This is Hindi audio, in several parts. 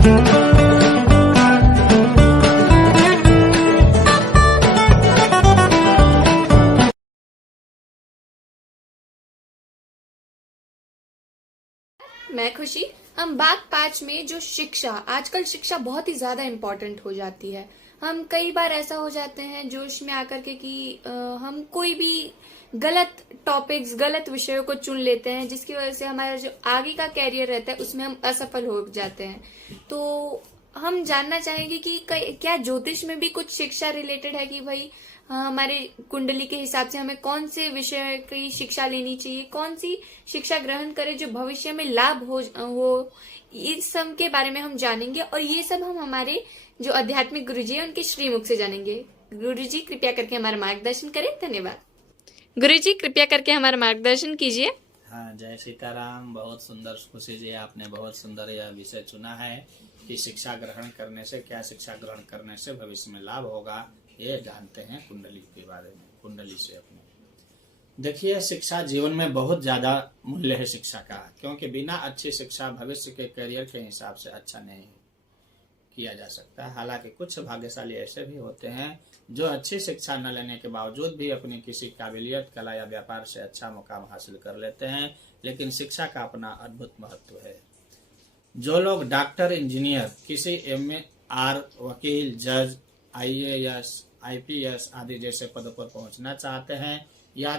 मैं खुशी। हम भाग 5 में जो शिक्षा, आजकल शिक्षा बहुत ही ज्यादा इम्पोर्टेंट हो जाती है। हम कई बार ऐसा हो जाते हैं जोश में आकर के कि हम कोई भी गलत टॉपिक्स, गलत विषयों को चुन लेते हैं, जिसकी वजह से हमारा जो आगे का कैरियर रहता है उसमें हम असफल हो जाते हैं। तो हम जानना चाहेंगे कि क्या ज्योतिष में भी कुछ शिक्षा रिलेटेड है कि भाई हमारे कुंडली के हिसाब से हमें कौन से विषय की शिक्षा लेनी चाहिए, कौन सी शिक्षा ग्रहण करें जो भविष्य में लाभ हो इस सब के बारे में हम जानेंगे। और ये सब हम हमारे जो आध्यात्मिक गुरुजी है उनके श्रीमुख से जानेंगे। गुरुजी कृपया करके हमारा मार्गदर्शन करें। धन्यवाद। गुरुजी कृपया करके हमारा मार्गदर्शन कीजिए। हाँ, जय सीताराम। बहुत सुंदर खुशी जी, आपने बहुत सुंदर यह विषय चुना है कि शिक्षा ग्रहण करने से, क्या शिक्षा ग्रहण करने से भविष्य में लाभ होगा, ये जानते हैं कुंडली के बारे में, कुंडली से अपने। देखिए, शिक्षा जीवन में बहुत ज्यादा मूल्य है शिक्षा का, क्योंकि बिना अच्छी शिक्षा भविष्य के करियर के हिसाब से अच्छा नहीं किया जा सकता। हालांकि कुछ भाग्यशाली ऐसे भी होते हैं जो अच्छी शिक्षा न लेने के बावजूद भी अपनी किसी काबिलियत, कला या व्यापार से अच्छा मुकाम हासिल कर लेते हैं, लेकिन शिक्षा का अपना अद्भुत महत्व है। जो लोग डॉक्टर, इंजीनियर, किसी MAR, वकील, जज, IAS, IPS आदि जैसे पदों पर पहुंचना चाहते हैं या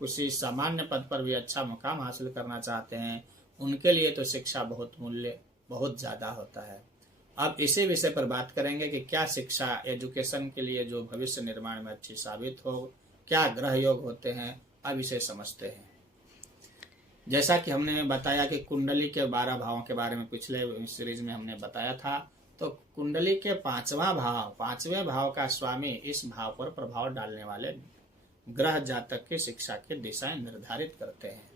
किसी सामान्य पद पर भी अच्छा मुकाम हासिल करना चाहते हैं, उनके लिए तो शिक्षा बहुत ज्यादा होता है। अब इसी विषय पर बात करेंगे कि क्या शिक्षा एजुकेशन के लिए जो भविष्य निर्माण में अच्छी साबित हो, क्या ग्रह योग होते हैं, अब इसे समझते हैं। जैसा कि हमने बताया कि कुंडली के 12 भावों के बारे में पिछले सीरीज में हमने बताया था, तो कुंडली के 5वें भाव का स्वामी इस भाव पर प्रभाव डालने वाले ग्रह जातक की शिक्षा की दिशाएं निर्धारित करते हैं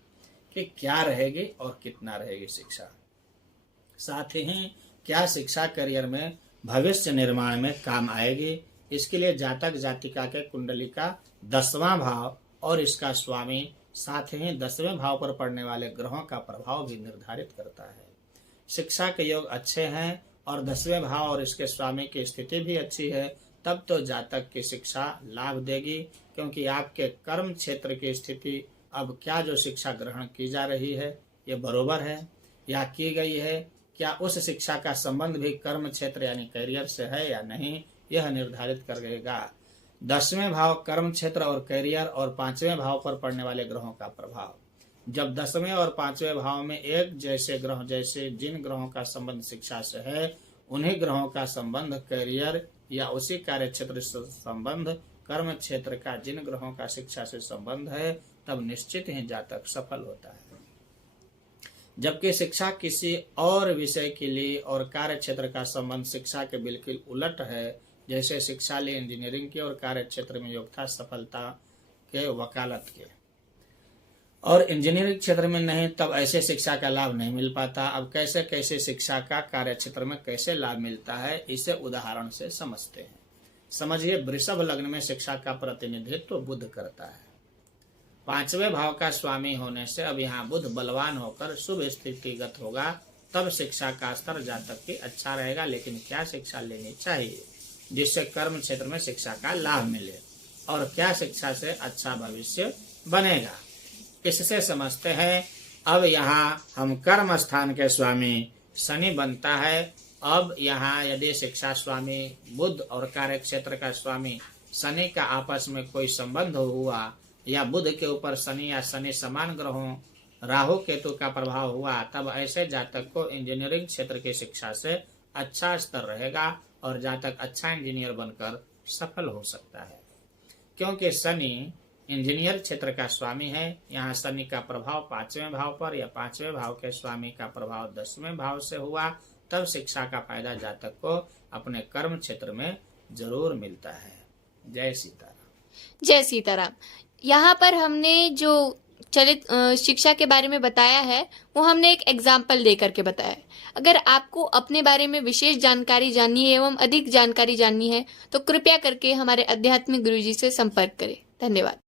कि क्या रहेगी और कितना रहेगी शिक्षा। साथ ही क्या शिक्षा करियर में भविष्य निर्माण में काम आएगी, इसके लिए जातक जातिका के कुंडली का 10वां भाव और इसका स्वामी, साथ ही 10वें भाव पर पड़ने वाले ग्रहों का प्रभाव भी निर्धारित करता है। शिक्षा के योग अच्छे हैं और 10वें भाव और इसके स्वामी की स्थिति भी अच्छी है, तब तो जातक की शिक्षा लाभ देगी, क्योंकि आपके कर्म क्षेत्र की स्थिति, अब क्या जो शिक्षा ग्रहण की जा रही है ये बरोबर है या की गई है, क्या उस शिक्षा का संबंध भी कर्म क्षेत्र यानी करियर से है या नहीं, यह निर्धारित करेगा 10वें भाव कर्म क्षेत्र और करियर और 5वें भाव पर पड़ने वाले ग्रहों का प्रभाव। जब 10वें और 5वें भाव में एक जैसे ग्रह, जैसे जिन ग्रहों का संबंध शिक्षा से है, उन्हीं ग्रहों का संबंध करियर या उसी कार्य क्षेत्र से संबंध कर्म क्षेत्र का जिन ग्रहों का शिक्षा से संबंध है, तब निश्चित ही जातक सफल होता है। जबकि शिक्षा किसी और विषय के लिए और कार्य क्षेत्र का संबंध शिक्षा के बिल्कुल उलट है, जैसे शिक्षा लिए इंजीनियरिंग के और कार्य क्षेत्र में योग्यता, सफलता के, वकालत के, और इंजीनियरिंग क्षेत्र में नहीं, तब ऐसे शिक्षा का लाभ नहीं मिल पाता। अब कैसे शिक्षा का कार्य क्षेत्र में कैसे लाभ मिलता है, इसे उदाहरण से समझते हैं। समझिए, वृषभ लग्न में शिक्षा का प्रतिनिधित्व बुध करता है। 5वें भाव का स्वामी होने से अब यहाँ बुध बलवान होकर शुभ स्थितिगत होगा, तब शिक्षा का स्तर जातक की अच्छा रहेगा। लेकिन क्या शिक्षा लेनी चाहिए जिससे कर्म क्षेत्र में शिक्षा का लाभ मिले, और क्या शिक्षा से अच्छा भविष्य बनेगा, इससे समझते हैं। अब यहाँ हम कर्म स्थान के स्वामी शनि बनता है। अब यहाँ यदि शिक्षा स्वामी बुध और कार्य क्षेत्र का स्वामी शनि का आपस में कोई संबंध हुआ, या बुध के ऊपर शनि या शनि समान ग्रहों राहु केतु का प्रभाव हुआ, तब ऐसे जातक को इंजीनियरिंग क्षेत्र की शिक्षा से अच्छा स्तर रहेगा और जातक अच्छा इंजीनियर बनकर सफल हो सकता है, क्योंकि शनि इंजीनियर क्षेत्र का स्वामी है। यहाँ शनि का प्रभाव 5वें भाव पर या 5वें भाव के स्वामी का प्रभाव 10वें भाव से हुआ, तब शिक्षा का फायदा जातक को अपने कर्म क्षेत्र में जरूर मिलता है। जय सीताराम। जय सीताराम। यहाँ पर हमने जो चलित शिक्षा के बारे में बताया है वो हमने एक एग्जाम्पल दे करके बताया है। अगर आपको अपने बारे में विशेष जानकारी जाननी है एवं अधिक जानकारी जाननी है तो कृपया करके हमारे आध्यात्मिक गुरुजी से संपर्क करें। धन्यवाद।